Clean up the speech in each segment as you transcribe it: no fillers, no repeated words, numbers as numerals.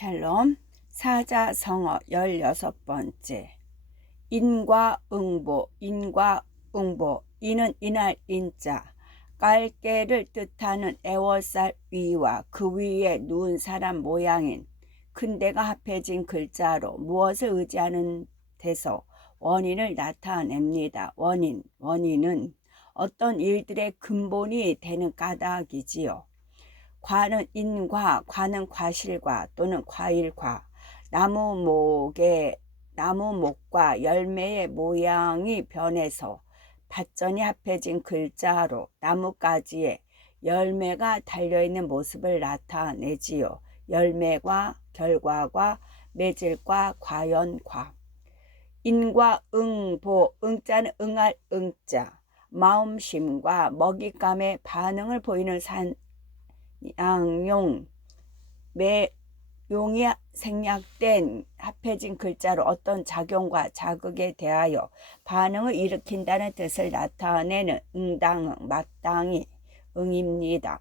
샬롬. 사자성어 16번째. 인과응보. 이는 이날 인자, 깔개를 뜻하는 애월살 위와 그 위에 누운 사람 모양인 근대가 합해진 글자로 무엇을 의지하는 데서 원인을 나타냅니다. 원인은 어떤 일들의 근본이 되는 까닭이지요. 과는 인과, 과는 과실과 또는 과일과, 나무목과 열매의 모양이 변해서 밭전이 합해진 글자로 나뭇가지에 열매가 달려있는 모습을 나타내지요. 열매과 결과과 매질과 과연과. 인과 응보, 응자는 응할 응자, 마음심과 먹잇감의 반응을 보이는 용이 생략된 합해진 글자로 어떤 작용과 자극에 대하여 반응을 일으킨다는 뜻을 나타내는 응당응, 마땅히 응입니다.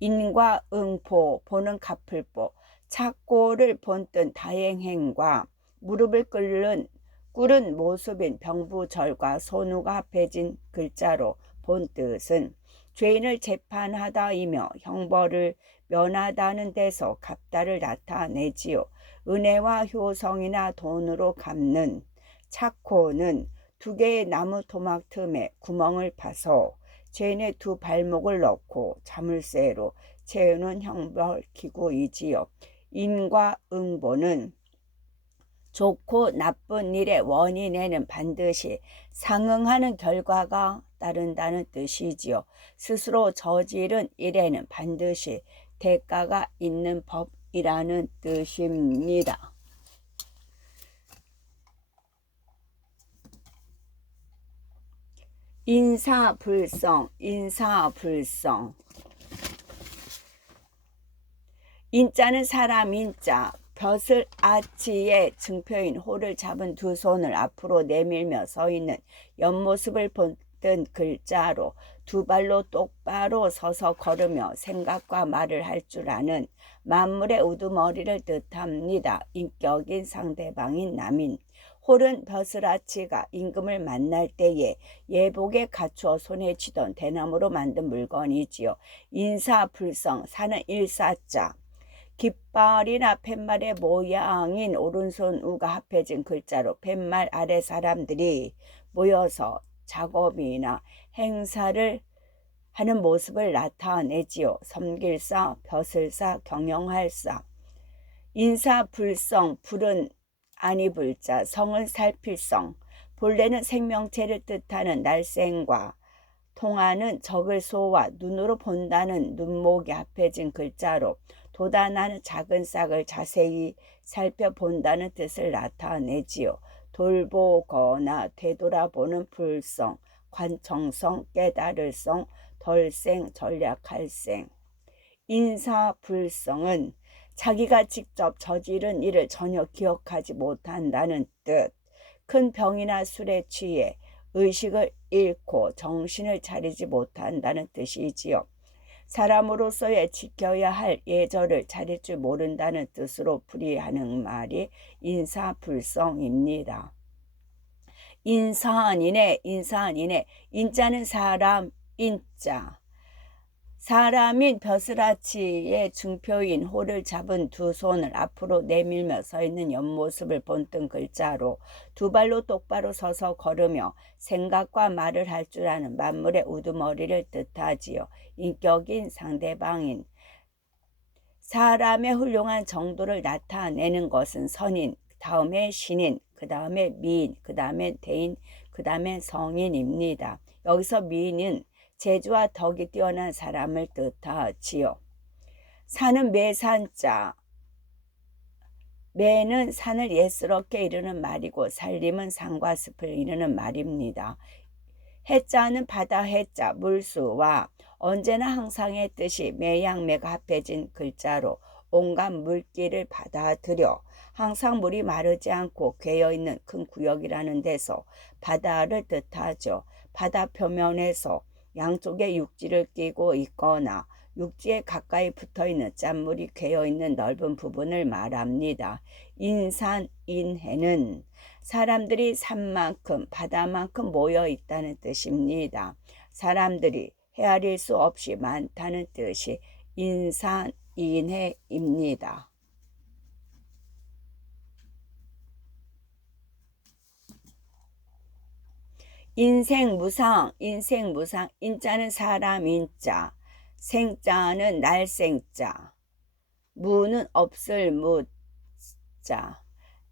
인과 응보, 보는 갚을보, 착고를 본뜬 다행행과 무릎을 꿇은 모습인 병부절과 손우가 합해진 글자로 본 뜻은 죄인을 재판하다이며 형벌을 면하다는 데서 갚다를 나타내지요. 은혜와 효성이나 돈으로 갚는. 착고는 두 개의 나무 토막 틈에 구멍을 파서 죄인의 두 발목을 넣고 자물쇠로 채우는 형벌기구이지요. 인과 응보는 좋고 나쁜 일의 원인에는 반드시 상응하는 결과가 따른다는 뜻이지요. 스스로 저지른 일에는 반드시 대가가 있는 법이라는 뜻입니다. 인사불성. 인자는 사람 인자, 벼슬 아치의 증표인 호를 잡은 두 손을 앞으로 내밀며 서 있는 옆모습을 본뜬 글자로 두 발로 똑바로 서서 걸으며 생각과 말을 할 줄 아는 만물의 우두머리를 뜻합니다. 인격인 상대방인 남인. 홀은 벼슬아치가 임금을 만날 때에 예복에 갖추어 손에 쥐던 대나무로 만든 물건이지요. 인사불성, 사는 일사자. 깃발이나 팻말의 모양인 오른손 우가 합해진 글자로 팻말 아래 사람들이 모여서 작업이나 행사를 하는 모습을 나타내지요. 섬길사, 벼슬사, 경영할사. 인사불성, 불은 아니 불자, 성은 살필성. 본래는 생명체를 뜻하는 날생과 통하는 적을 소와 눈으로 본다는 눈목이 합해진 글자로 돋아나는 작은 싹을 자세히 살펴본다는 뜻을 나타내지요. 돌보거나 되돌아보는 불성, 관청성, 깨달을성, 덜생, 전략할생. 인사불성은 자기가 직접 저지른 일을 전혀 기억하지 못한다는 뜻. 큰 병이나 술에 취해 의식을 잃고 정신을 차리지 못한다는 뜻이지요. 사람으로서의 지켜야 할 예절을 차릴 줄 모른다는 뜻으로 풀이하는 말이 인사불성입니다. 인사인의 인자는 사람 인자. 사람인 벼슬아치의 증표인 호를 잡은 두 손을 앞으로 내밀며 서 있는 옆모습을 본뜬 글자로 두 발로 똑바로 서서 걸으며 생각과 말을 할 줄 아는 만물의 우두머리를 뜻하지요. 인격인 상대방인. 사람의 훌륭한 정도를 나타내는 것은 선인, 그 다음에 신인, 그 다음에 미인, 그 다음에 대인, 그 다음에 성인입니다. 여기서 미인은 재주와 덕이 뛰어난 사람을 뜻하지요. 산은 매산자. 매는 산을 예스럽게 이르는 말이고 산림은 산과 숲을 이르는 말입니다. 해자는 바다 해자, 물수와 언제나 항상의 뜻이 매양매가 합해진 글자로 온갖 물기를 받아들여 항상 물이 마르지 않고 괴여있는 큰 구역이라는 데서 바다를 뜻하죠. 바다 표면에서 양쪽에 육지를 끼고 있거나 육지에 가까이 붙어있는 짠물이 괴어있는 넓은 부분을 말합니다. 인산, 인해는 사람들이 산만큼 바다만큼 모여 있다는 뜻입니다. 사람들이 헤아릴 수 없이 많다는 뜻이 인산, 인해입니다. 인생무상, 인생무상. 인자는 사람 인자, 생자는 날생자, 무는 없을 무자.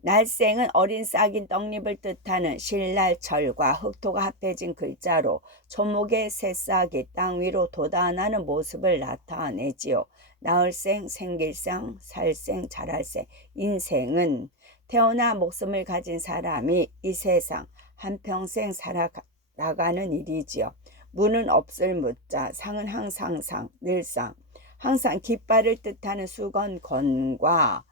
날생은 어린 싹인 떡잎을 뜻하는 실날철과 흑토가 합해진 글자로 초목의 새싹이 땅 위로 돋아나는 모습을 나타내지요. 나을생, 생길생, 살생, 자랄생. 인생은 태어나 목숨을 가진 사람이 이 세상 한평생 살아가는 일이지요. 무는 없을 무자, 상은 항상 상, 늘상. 항상 깃발을 뜻하는 수건건과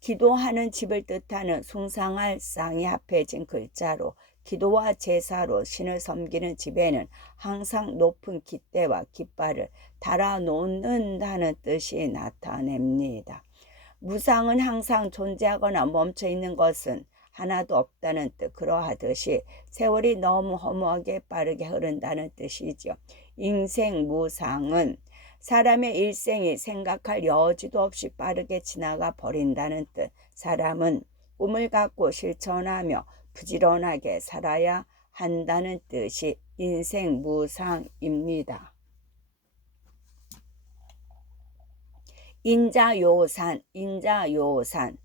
기도하는 집을 뜻하는 숭상할 쌍이 합해진 글자로 기도와 제사로 신을 섬기는 집에는 항상 높은 깃대와 깃발을 달아놓는다는 뜻이 나타냅니다. 무상은 항상 존재하거나 멈춰있는 것은 하나도 없다는 뜻. 그러하듯이 세월이 너무 허무하게 빠르게 흐른다는 뜻이죠. 인생무상은 사람의 일생이 생각할 여지도 없이 빠르게 지나가 버린다는 뜻. 사람은 꿈을 갖고 실천하며 부지런하게 살아야 한다는 뜻이 인생무상입니다. 인자요산, 인자요산.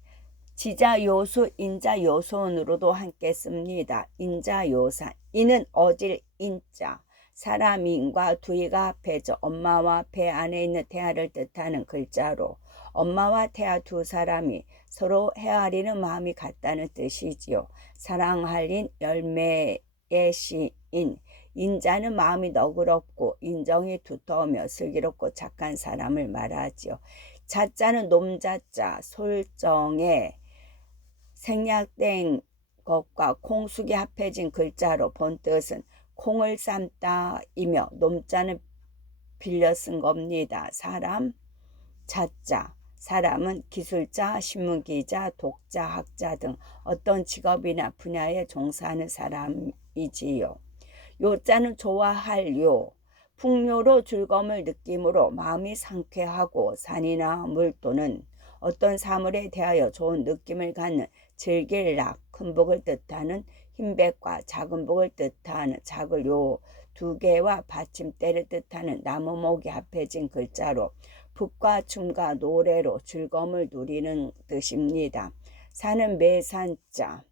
지자요수, 인자요손으로도 함께 씁니다. 인자요산. 인은 어질 인자, 사람인과 두이가 합해져 엄마와 배 안에 있는 태아를 뜻하는 글자로 엄마와 태아 두 사람이 서로 헤아리는 마음이 같다는 뜻이지요. 사랑할 인, 열매의 시인. 인자는 마음이 너그럽고 인정이 두터우며 슬기롭고 착한 사람을 말하지요. 자자는 놈자자, 솔정에 생략된 것과 콩숙이 합해진 글자로 본뜻은 콩을 삶다이며 놈자는 빌려 쓴 겁니다. 사람, 자자. 사람은 기술자, 신문기자, 독자, 학자 등 어떤 직업이나 분야에 종사하는 사람이지요. 요자는 좋아할 요. 풍요로 즐거움을 느낌으로 마음이 상쾌하고 산이나 물 또는 어떤 사물에 대하여 좋은 느낌을 갖는 즐길 락, 큰 복을 뜻하는 흰백과 작은 복을 뜻하는 작을 요 두 개와 받침대를 뜻하는 나무목이 합해진 글자로 북과 춤과 노래로 즐거움을 누리는 뜻입니다. 산은 매산자.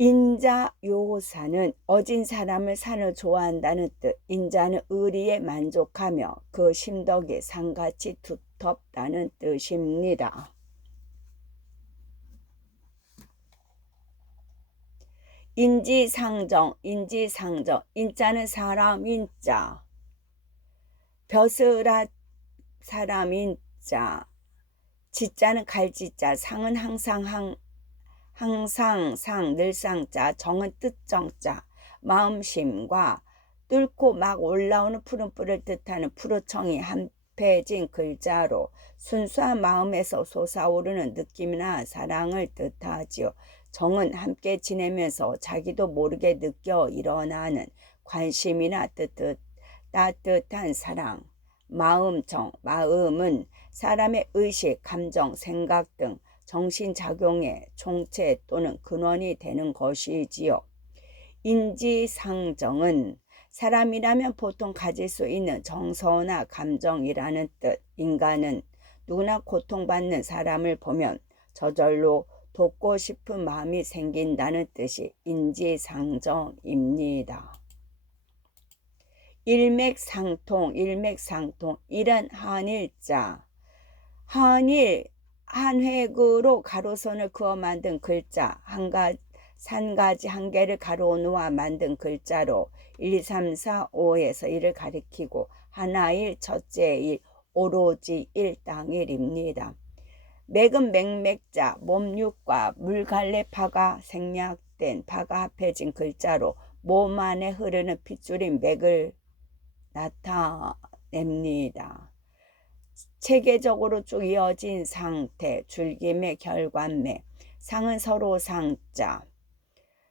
인자요산은 어진 사람을 산을 좋아한다는 뜻. 인자는 의리에 만족하며 그 심덕이 산같이 두텁다는 뜻입니다. 인지상정, 인지상정. 인자는 사람 인자, 벼슬아 사람 인자, 지자는 갈지자, 상은 항상 상, 늘상자, 정은 뜻정자, 마음심과 뚫고 막 올라오는 푸른 뿔을 뜻하는 푸르청이 합해진 글자로 순수한 마음에서 솟아오르는 느낌이나 사랑을 뜻하지요. 정은 함께 지내면서 자기도 모르게 느껴 일어나는 관심이나 따뜻한 사랑. 마음정, 마음은 사람의 의식, 감정, 생각 등 정신작용의 총체 또는 근원이 되는 것이지요. 인지상정은 사람이라면 보통 가질 수 있는 정서나 감정이라는 뜻. 인간은 누구나 고통받는 사람을 보면 저절로 돕고 싶은 마음이 생긴다는 뜻이 인지상정입니다. 일맥상통, 일맥상통. 일은 한일자. 한일, 한획으로 가로선을 그어 만든 글자, 산가지 한 개를 가로 놓아 만든 글자로 1, 2, 3, 4, 5에서 1을 가리키고 하나일, 첫째 일, 오로지 일당일입니다. 맥은 맹맥자, 몸육과 물갈래파가 생략된 파가 합해진 글자로 몸 안에 흐르는 핏줄인 맥을 나타냅니다. 체계적으로 쭉 이어진 상태, 줄김의 결관매, 상은 서로 상자,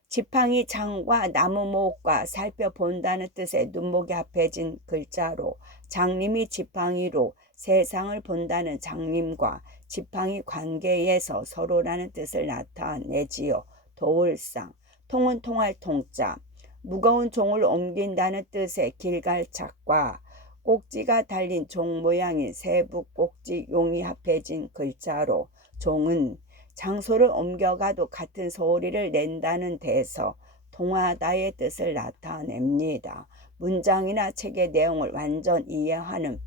지팡이 장과 나무목과 살펴본다는 뜻의 눈목이 합해진 글자로 장님이 지팡이로 세상을 본다는 장님과 지팡이 관계에서 서로라는 뜻을 나타내지요. 도울상, 통은 통할 통자, 무거운 종을 옮긴다는 뜻의 길갈착과 꼭지가 달린 종 모양인 세부 꼭지 용이 합해진 글자로 종은 장소를 옮겨가도 같은 소리를 낸다는 데서 통하다의 뜻을 나타냅니다. 문장이나 책의 내용을 완전 이해하는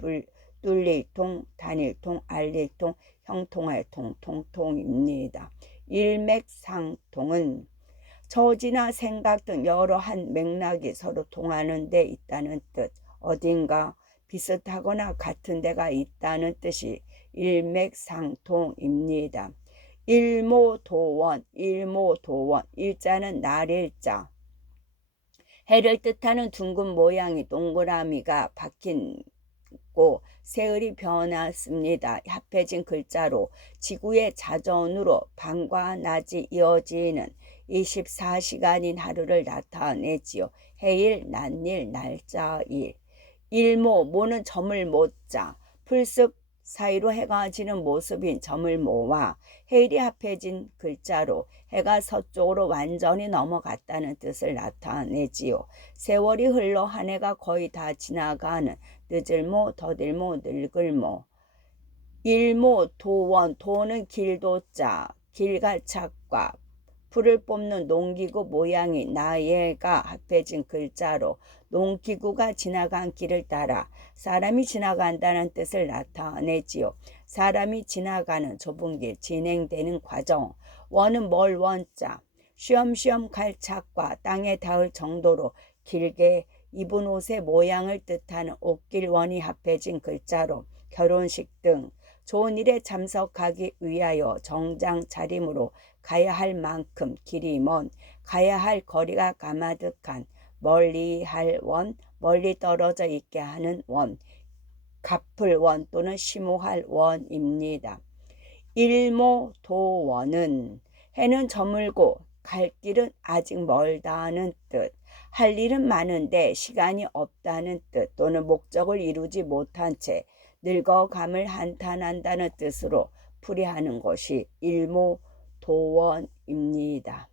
뚫릴통, 단일통, 알릴통, 형통할통, 통통입니다. 일맥상통은 처지나 생각 등 여러 한 맥락이 서로 통하는 데 있다는 뜻, 어딘가 비슷하거나 같은 데가 있다는 뜻이 일맥상통입니다. 일모도원, 일모도원, 일자는 날일자, 해를 뜻하는 둥근 모양의 동그라미가 박힌고 세을이 변했습니다. 합해진 글자로 지구의 자전으로 밤과 낮이 이어지는 24시간인 하루를 나타내지요. 해일, 낮일, 날짜일. 일모, 모는 점을 모자, 풀숲 사이로 해가 지는 모습인 점을 모아 해일이 합해진 글자로 해가 서쪽으로 완전히 넘어갔다는 뜻을 나타내지요. 세월이 흘러 한 해가 거의 다 지나가는 늦을모, 더딜모, 늙을모. 일모, 도원, 도는 길도자, 길갈착과 풀을 뽑는 농기구 모양이 나예가 합해진 글자로 농기구가 지나간 길을 따라 사람이 지나간다는 뜻을 나타내지요. 사람이 지나가는 좁은 길, 진행되는 과정. 원은 멀 원자, 쉬엄쉬엄 갈착과 땅에 닿을 정도로 길게 입은 옷의 모양을 뜻하는 옷길원이 합해진 글자로 결혼식 등 좋은 일에 참석하기 위하여 정장 차림으로 가야 할 만큼 길이 먼, 가야 할 거리가 가마득한, 멀리 할 원, 멀리 떨어져 있게 하는 원, 갚을 원 또는 심호할 원입니다. 일모도원은 해는 저물고 갈 길은 아직 멀다는 뜻, 할 일은 많은데 시간이 없다는 뜻 또는 목적을 이루지 못한 채 늙어감을 한탄한다는 뜻으로 풀이하는 것이 일모도원입니다.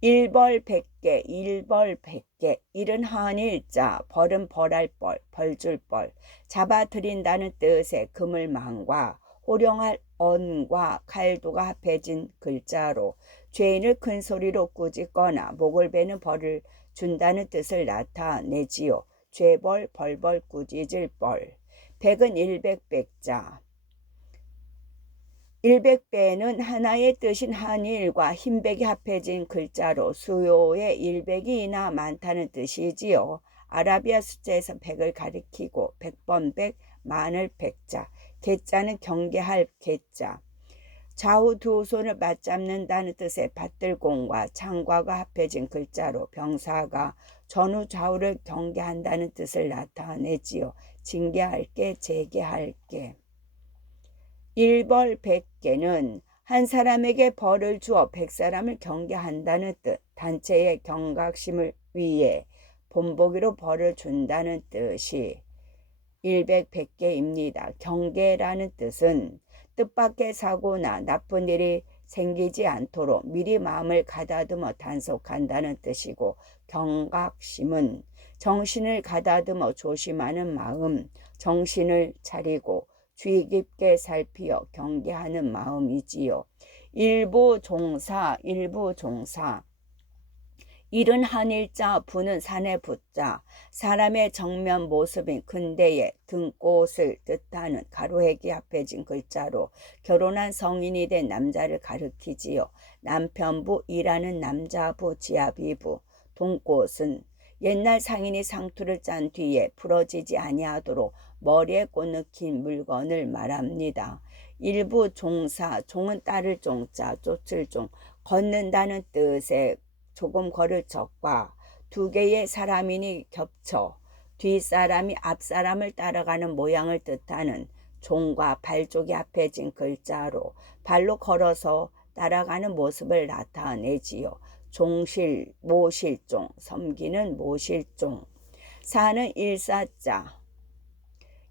일벌백계, 일벌백계, 일은 한일자, 벌은 벌할 벌, 벌줄 벌, 잡아들인다는 뜻의 그물망과 호령할 언과 칼도가 합해진 글자로 죄인을 큰 소리로 꾸짖거나 목을 베는 벌을 준다는 뜻을 나타내지요. 죄벌, 벌벌, 꾸짖을 벌. 백은 일백백자. 일백배는 하나의 뜻인 한일과 흰백이 합해진 글자로 수요의 일백이나 많다는 뜻이지요. 아라비아 숫자에서 백을 가리키고 백번 백, 만을 백자, 개자는 경계할 개자, 좌우 두 손을 맞잡는다는 뜻의 받들공과 창과가 합해진 글자로 병사가 전후 좌우를 경계한다는 뜻을 나타내지요. 징계할게, 제계할게. 일벌백계는 한 사람에게 벌을 주어 100사람을 경계한다는 뜻, 단체의 경각심을 위해 본보기로 벌을 준다는 뜻이 일백백계입니다. 경계라는 뜻은 뜻밖의 사고나 나쁜 일이 생기지 않도록 미리 마음을 가다듬어 단속한다는 뜻이고, 경각심은 정신을 가다듬어 조심하는 마음, 정신을 차리고 주의 깊게 살피어 경계하는 마음이지요. 일부종사, 일부종사. 일은 한일자, 부는 산에 붙자, 사람의 정면 모습인 근대의 등꽃을 뜻하는 가로획이 합해진 글자로 결혼한 성인이 된 남자를 가리키지요. 남편부, 일하는 남자부, 지아비부. 동꽃은 옛날 상인이 상투를 짠 뒤에 부러지지 아니하도록 머리에 꽂는 물건을 말합니다. 일부 종사, 종은 따를 종자, 쫓을 종, 걷는다는 뜻의 조금 걸을 적과 두 개의 사람인이 겹쳐 뒷사람이 앞사람을 따라가는 모양을 뜻하는 종과 발쪽이 합해진 글자로 발로 걸어서 따라가는 모습을 나타내지요. 종실, 모실종, 섬기는 모실종. 사는 일사자.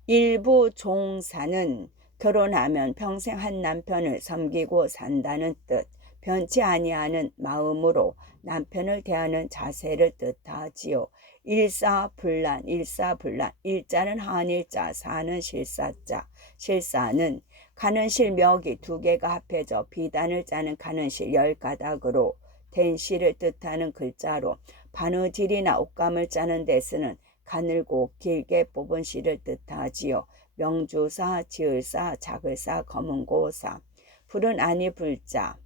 일부 종사는 결혼하면 평생 한 남편을 섬기고 산다는 뜻, 변치 아니하는 마음으로 남편을 대하는 자세를 뜻하지요. 일사불란, 일사불란. 일자는 한일자, 사는 실사자. 실사는 가는실 멱이 두 개가 합해져 비단을 짜는 가는실 10가닥으로 된 실을 뜻하는 글자로 바느질이나 옷감을 짜는 데 쓰는 가늘고 길게 뽑은 실을 뜻하지요. 명주사, 지을사, 작을사, 검은고사. 불은 아니 불자.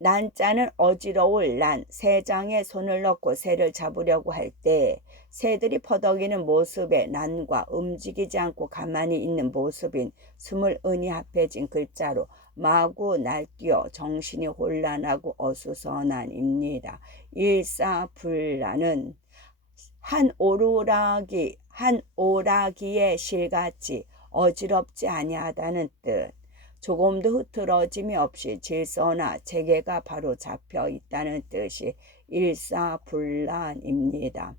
난자는 어지러울 난, 새장에 손을 넣고 새를 잡으려고 할 때 새들이 퍼덕이는 모습에 난과 움직이지 않고 가만히 있는 모습인 숨을 은이 합해진 글자로 마구 날뛰어 정신이 혼란하고 어수선한입니다. 일사불란은 한 오라기의 실같이 어지럽지 아니하다는 뜻. 조금도 흐트러짐이 없이 질서나 체계가 바로 잡혀 있다는 뜻이 일사불란입니다.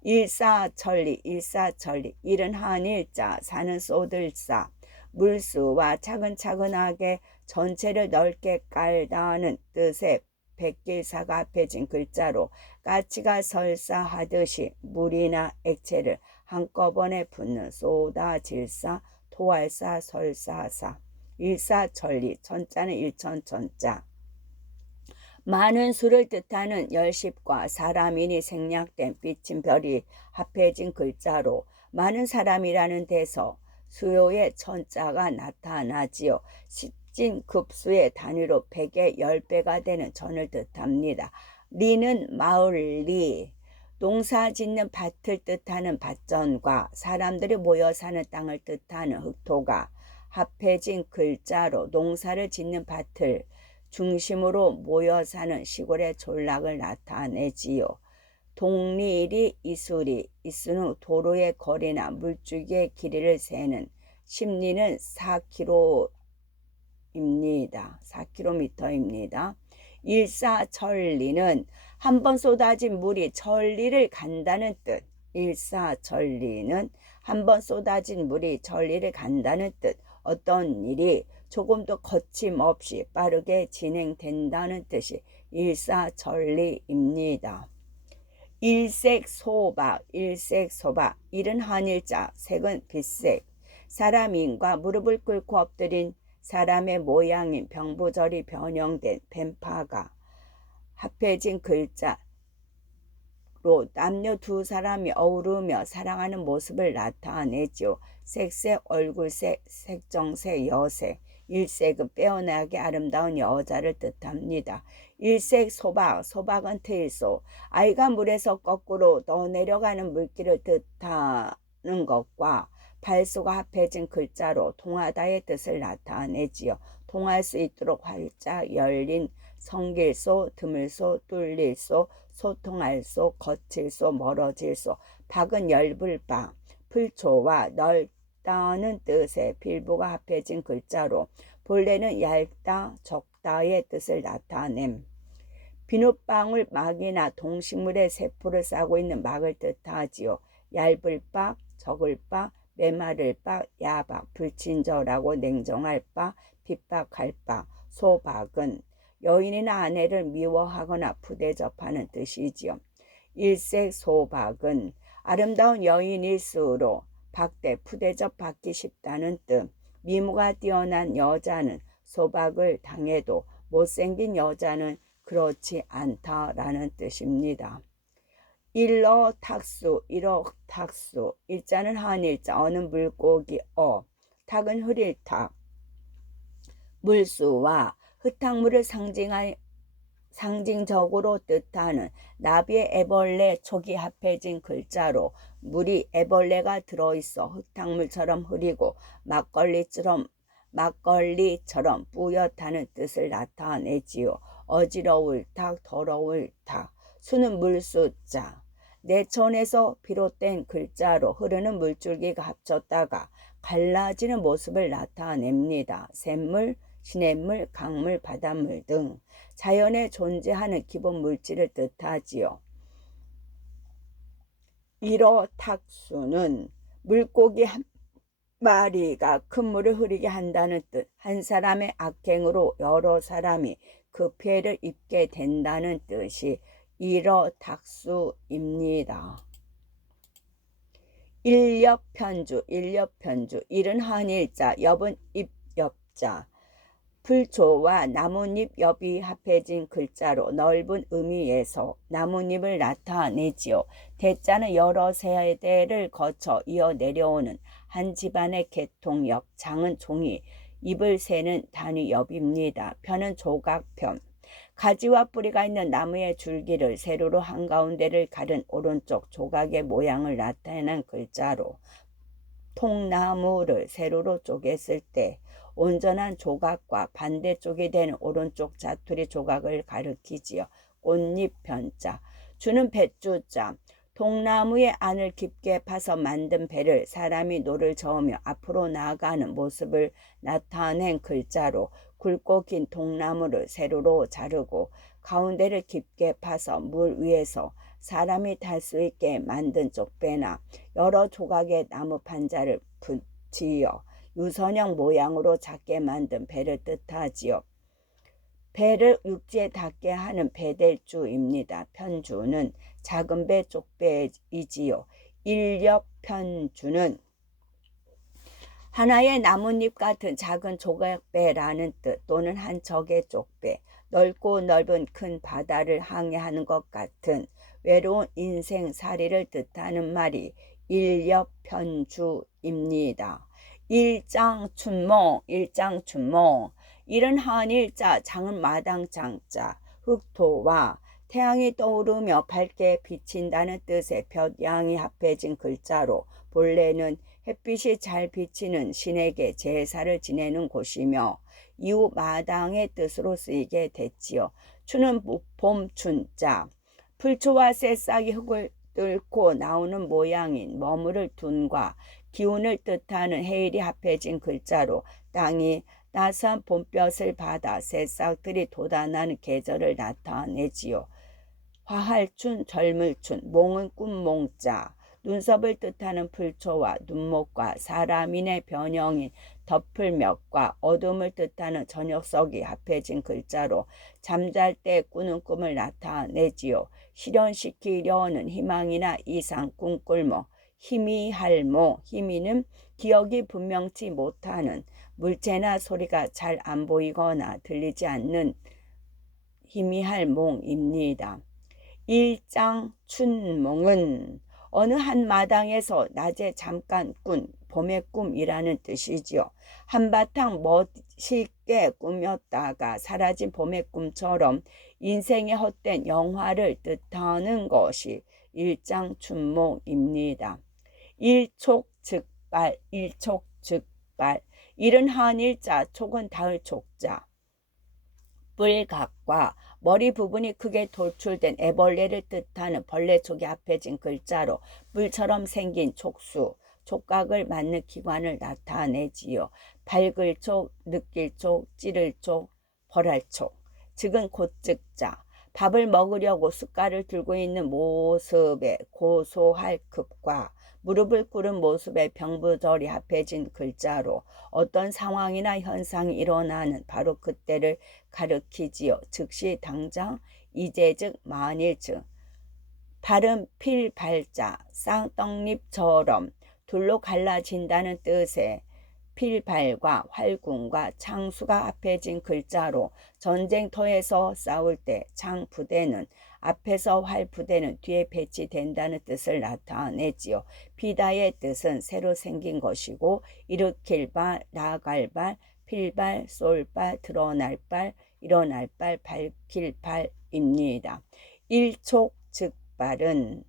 일사천리, 일사천리. 일은 한일자, 사는 쏟을사. 물수와 차근차근하게 전체를 넓게 깔다는 뜻의 백길사가 합해진 글자로 까치가 설사하듯이 물이나 액체를 한꺼번에 붓는 쏟아질사, 토할사, 설사사. 일사천리, 천자는 일천천자. 많은 수를 뜻하는 열십과 사람이니 생략된 비친 별이 합해진 글자로 많은 사람이라는 데서 수요의 천자가 나타나지요. 십진급수의 단위로 100의 10배가 되는 전을 뜻합니다. 리는 마을리, 농사 짓는 밭을 뜻하는 밭전과 사람들이 모여 사는 땅을 뜻하는 흑토가 합해진 글자로 농사를 짓는 밭을 중심으로 모여 사는 시골의 졸락을 나타내지요. 동리리 이수리, 이수는 도로의 거리나 물줄기의 길이를 세는, 심리는 4km입니다. 일사천리는 한 번 쏟아진 물이 천리를 간다는 뜻. 일사천리는 한 번 쏟아진 물이 천리를 간다는 뜻. 어떤 일이 조금도 거침없이 빠르게 진행된다는 뜻이 일사천리입니다. 일색소박, 일색소박. 일은 한일자, 색은 빛색. 사람인과 무릎을 꿇고 엎드린 사람의 모양인 병부절이 변형된 뱀파가 합해진 글자로 남녀 두 사람이 어우르며 사랑하는 모습을 나타내죠. 색색, 얼굴색, 색정색, 여색. 일색은 빼어나게 아름다운 여자를 뜻합니다. 일색 소박, 소박은 트일소, 아이가 물에서 거꾸로 떠내려가는 물길을 뜻하는 것과 발소가 합해진 글자로 통하다의 뜻을 나타내지요. 통할 수 있도록 활짝 열린 성길소, 드물소, 뚫릴소, 소통할소, 거칠소, 멀어질소. 박은 엷을박, 풀초와 넓다는 뜻의 필부가 합해진 글자로 본래는 얇다, 적다의 뜻을 나타냄. 비눗방울 막이나 동식물의 세포를 싸고 있는 막을 뜻하지요. 얇을 박, 적을 박, 메마를 박, 야박, 불친절하고 냉정할 박, 핍박할 박. 소박은 여인이나 아내를 미워하거나 푸대접하는 뜻이지요. 일색소박은 아름다운 여인일수록 박대 푸대접 받기 쉽다는 뜻. 미모가 뛰어난 여자는 소박을 당해도 못생긴 여자는 그렇지 않다라는 뜻입니다. 일어탁수, 일어탁수. 일자는 한일자, 어는 물고기 탁은 흐릴탁. 물수와 흙탕물을 상징적으로 뜻하는 나비의 애벌레 촉이 합해진 글자로 물이 애벌레가 들어있어 흙탕물처럼 흐리고 막걸리처럼 뿌옇다는 뜻을 나타내지요. 어지러울 탁, 더러울 탁. 수는 물수자. 내천에서 비롯된 글자로 흐르는 물줄기가 합쳤다가 갈라지는 모습을 나타냅니다. 샘물, 시냇물, 강물, 바닷물 등 자연에 존재하는 기본 물질을 뜻하지요. 일어탁수는 물고기 한 마리가 큰 물을 흐리게 한다는 뜻, 한 사람의 악행으로 여러 사람이 그 피해를 입게 된다는 뜻이 일어탁수입니다. 일엽편주, 일엽편주, 일은 한일자, 엽은 입엽자, 풀초와 나뭇잎 엽이 합해진 글자로 넓은 의미에서 나뭇잎을 나타내지요. 대자는 여러 세대를 거쳐 이어 내려오는 한 집안의 계통엽, 장은 종이, 잎을 세는 단위 엽입니다. 편은 조각편, 가지와 뿌리가 있는 나무의 줄기를 세로로 한가운데를 가른 오른쪽 조각의 모양을 나타내는 글자로 통나무를 세로로 쪼갰을 때 온전한 조각과 반대쪽이 되는 오른쪽 자투리 조각을 가리키지요. 꽃잎 편자, 주는 뱃주자, 통나무의 안을 깊게 파서 만든 배를 사람이 노를 저으며 앞으로 나아가는 모습을 나타낸 글자로 굵고 긴 통나무를 세로로 자르고 가운데를 깊게 파서 물 위에서 사람이 탈 수 있게 만든 쪽배나 여러 조각의 나무 판자를 붙이어 유선형 모양으로 작게 만든 배를 뜻하지요. 배를 육지에 닿게 하는 배댈주입니다. 편주는 작은 배, 쪽배이지요. 일엽편주는 하나의 나뭇잎 같은 작은 조각배라는 뜻 또는 한 척의 쪽배, 넓고 넓은 큰 바다를 항해하는 것 같은 외로운 인생살이를 뜻하는 말이 일엽편주입니다. 일장춘몽, 일장춘몽, 일은 한일자, 장은 마당장자, 흑토와 태양이 떠오르며 밝게 비친다는 뜻의 볕양이 합해진 글자로 본래는 햇빛이 잘 비치는 신에게 제사를 지내는 곳이며 이후 마당의 뜻으로 쓰이게 됐지요. 추는 봄춘자, 풀초와 새싹이 흙을 뚫고 나오는 모양인 머무를 둔과 기운을 뜻하는 해일이 합해진 글자로 땅이 따스한 봄볕을 받아 새싹들이 돋아나는 계절을 나타내지요. 화할춘, 젊을춘, 몽은 꿈몽자, 눈썹을 뜻하는 풀초와 눈목과 사람인의 변형인 덮을몇과 어둠을 뜻하는 저녁석이 합해진 글자로 잠잘 때 꾸는 꿈을 나타내지요. 실현시키려는 희망이나 이상, 꿈꿀모, 희미할모, 희미는 기억이 분명치 못하는 물체나 소리가 잘 안 보이거나 들리지 않는 희미할몽입니다. 일장춘몽은 어느 한 마당에서 낮에 잠깐 꾼 봄의 꿈이라는 뜻이지요. 한바탕 멋있게 꾸몄다가 사라진 봄의 꿈처럼 인생의 헛된 영화를 뜻하는 것이 일장춘몽입니다. 일촉즉발, 일촉즉발, 일은 한일자, 촉은 닿을 촉자, 뿔각과 머리 부분이 크게 돌출된 애벌레를 뜻하는 벌레촉이 합해진 글자로 뿔처럼 생긴 촉수, 촉각을 맞는 기관을 나타내지요. 밝을 촉, 느낄 촉, 찌를 촉, 벌할 촉, 즉은 곧즉자, 밥을 먹으려고 숟갈을 들고 있는 모습에 고소할 급과 무릎을 꿇은 모습에 병부절이 합해진 글자로 어떤 상황이나 현상이 일어나는 바로 그때를 가르키지요. 즉시 당장, 이제 즉, 만일 즉. 발은 필발자, 쌍떡잎처럼 둘로 갈라진다는 뜻의 필발과 활군과 창수가 합해진 글자로 전쟁터에서 싸울 때 창부대는 앞에서 활부대는 뒤에 배치된다는 뜻을 나타내지요. 피다의 뜻은 새로 생긴 것이고 일으킬 발, 나아갈 발, 필발, 쏠발, 드러날 발, 일어날 발, 밝힐 발입니다. 일촉즉발은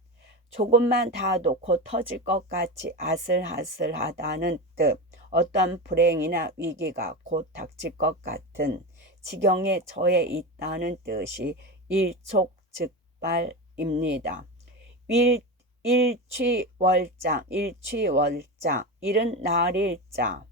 조금만 닿아도 곧 터질 것 같이 아슬아슬하다는 뜻, 어떤 불행이나 위기가 곧 닥칠 것 같은 지경에 처해 있다는 뜻이 일촉즉발입니다. 일취월장, 일취월장, 일은 날일자.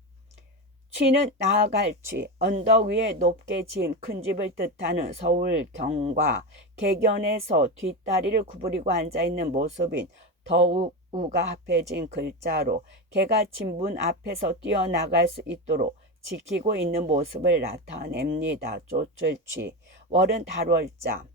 취는 나아갈 취, 언덕 위에 높게 지은 큰 집을 뜻하는 서울경과 개견에서 뒷다리를 구부리고 앉아있는 모습인 더우가 합해진 글자로 개가 집 문 앞에서 뛰어나갈 수 있도록 지키고 있는 모습을 나타냅니다. 쫓을 취. 월은 달월자.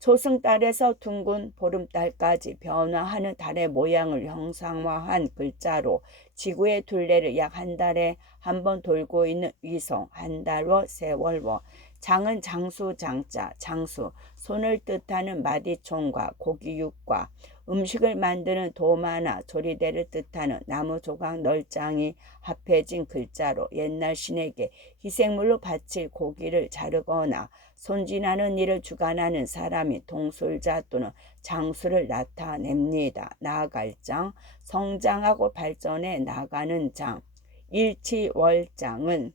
초승달에서 둥근 보름달까지 변화하는 달의 모양을 형상화한 글자로 지구의 둘레를 약 한 달에 한 번 돌고 있는 위성, 한 달워, 세월워. 장은 장수장자, 장수, 손을 뜻하는 마디총과 고기육과 음식을 만드는 도마나 조리대를 뜻하는 나무 조각 널장이 합해진 글자로 옛날 신에게 희생물로 바칠 고기를 자르거나 손질하는 일을 주관하는 사람이 동술자 또는 장수를 나타냅니다. 나아갈 장, 성장하고 발전해 나가는 장. 일치월장은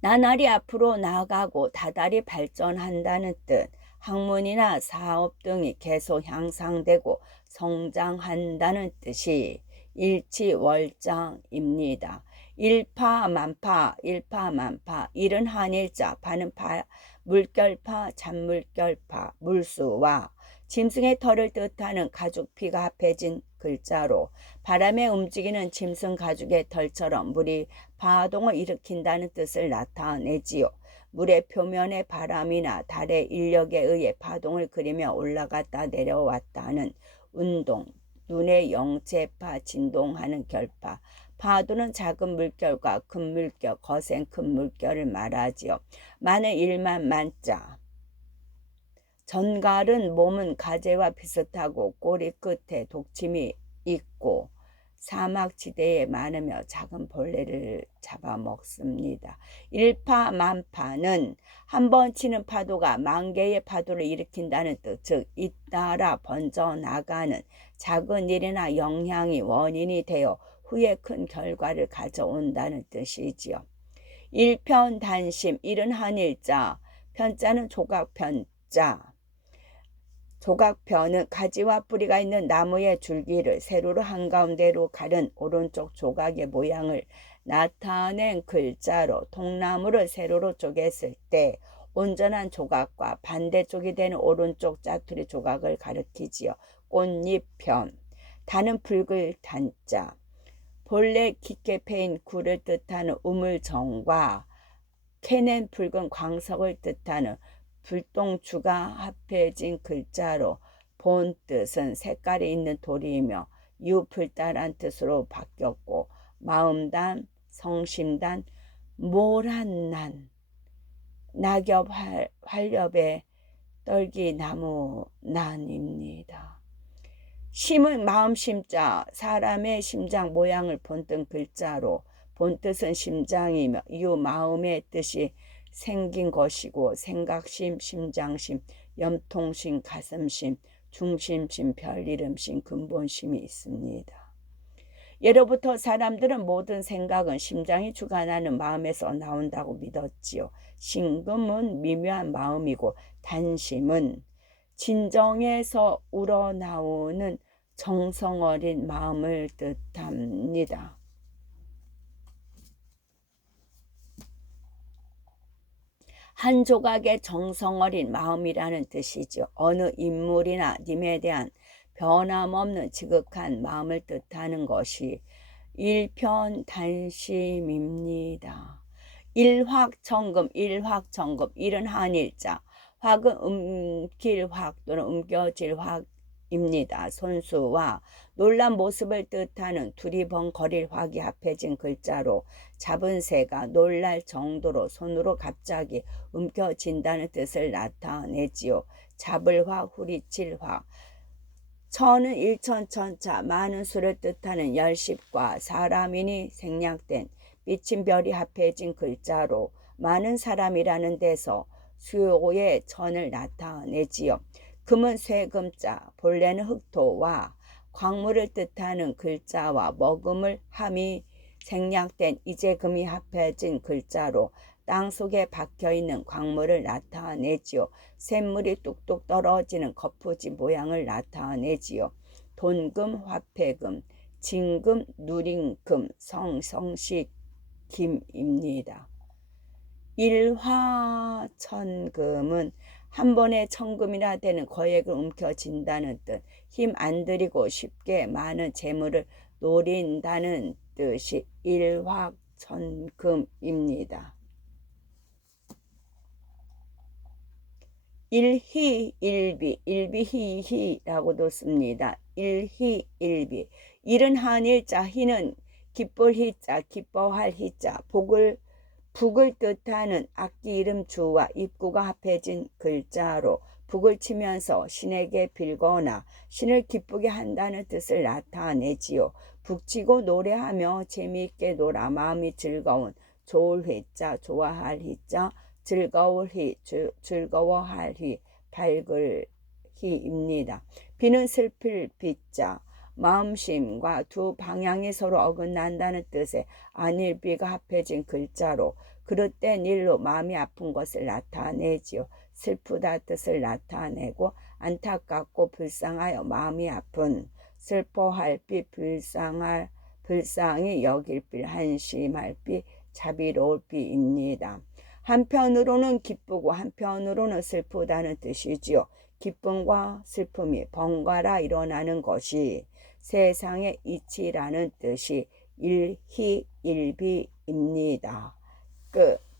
나날이 앞으로 나아가고 다달이 발전한다는 뜻, 학문이나 사업 등이 계속 향상되고 성장한다는 뜻이 일치월장입니다. 일파만파, 일파만파, 일은 한일자, 파는 물결파, 잔물결파, 물수와 짐승의 털을 뜻하는 가죽피가 합해진 글자로 바람에 움직이는 짐승 가죽의 털처럼 물이 파동을 일으킨다는 뜻을 나타내지요. 물의 표면에 바람이나 달의 인력에 의해 파동을 그리며 올라갔다 내려왔다 하는 운동, 눈의 영체파, 진동하는 결파. 파도는 작은 물결과 큰 물결, 거센 큰 물결을 말하지요. 많은 일만 만자. 전갈은 몸은 가재와 비슷하고 꼬리 끝에 독침이 있고 사막지대에 많으며 작은 벌레를 잡아먹습니다. 일파만파는 한 번 치는 파도가 만 개의 파도를 일으킨다는 뜻, 즉 잇따라 번져나가는 작은 일이나 영향이 원인이 되어 후에 큰 결과를 가져온다는 뜻이지요. 일편단심, 일은 한일자, 편자는 조각편자. 조각편은 가지와 뿌리가 있는 나무의 줄기를 세로로 한가운데로 가른 오른쪽 조각의 모양을 나타낸 글자로 통나무를 세로로 쪼갰을 때 온전한 조각과 반대쪽이 되는 오른쪽 짜투리 조각을 가리키지요. 꽃잎편. 단은 붉을 단자. 본래 깊게 패인 굴을 뜻하는 우물정과 캐낸 붉은 광석을 뜻하는 불똥주가 합해진 글자로 본 뜻은 색깔이 있는 돌이며 유불달한 뜻으로 바뀌었고 마음단, 성심단, 모란난, 낙엽 활렵의 떨기나무 난입니다. 심은 마음심자, 사람의 심장 모양을 본뜬 글자로 본뜻은 심장이며 이후 마음의 뜻이 생긴 것이고 생각심, 심장심, 염통심, 가슴심, 중심심, 별이름심, 근본심이 있습니다. 예로부터 사람들은 모든 생각은 심장이 주관하는 마음에서 나온다고 믿었지요. 심금은 미묘한 마음이고 단심은 진정에서 우러나오는 정성어린 마음을 뜻합니다. 한 조각의 정성어린 마음이라는 뜻이죠. 어느 인물이나 님에 대한 변함없는 지극한 마음을 뜻하는 것이 일편단심입니다. 일확천금, 일확천금, 일은 한일자, 확은 움길확 또는 움겨질 확입니다. 손수와 놀란 모습을 뜻하는 두리번거릴 확이 합해진 글자로 잡은 새가 놀랄 정도로 손으로 갑자기 움켜진다는 뜻을 나타내지요. 잡을 확, 후리칠 확. 천은 일천천차, 많은 수를 뜻하는 열십과 사람이니 생략된 비친 별이 합해진 글자로 많은 사람이라는 데서 수요의 천을 나타내지요. 금은 쇠금자, 본래는 흑토와 광물을 뜻하는 글자와 머금을 함이 생략된 이제 금이 합해진 글자로 땅속에 박혀있는 광물을 나타내지요. 샘물이 뚝뚝 떨어지는 거푸지 모양을 나타내지요. 돈금, 화폐금, 진금, 누린금, 성식김입니다. 일화천금은 한 번에 천금이나 되는 거액을 움켜쥔다는 뜻, 힘 안 들이고 쉽게 많은 재물을 노린다는 뜻이 일화천금입니다. 일희일비, 일비희희라고도 씁니다. 일희일비. 일은 한일자, 희는 기쁠 희자, 기뻐할 희자, 북을 뜻하는 악기 이름 주와 입구가 합해진 글자로 북을 치면서 신에게 빌거나 신을 기쁘게 한다는 뜻을 나타내지요. 북치고 노래하며 재미있게 놀아 마음이 즐거운, 좋을 희자, 좋아할 희자, 즐거울 희, 즐거워할 희, 밝을 희입니다. 비는 슬플 비자, 마음심과 두 방향이 서로 어긋난다는 뜻의 안일비가 합해진 글자로 그릇된 일로 마음이 아픈 것을 나타내지요. 슬프다 뜻을 나타내고 안타깝고 불쌍하여 마음이 아픈, 슬퍼할 비, 불쌍히 여길 비, 한심할 비, 자비로울 비입니다. 한편으로는 기쁘고 한편으로는 슬프다는 뜻이지요. 기쁨과 슬픔이 번갈아 일어나는 것이 세상의 이치라는 뜻이 일희일비입니다. 끝.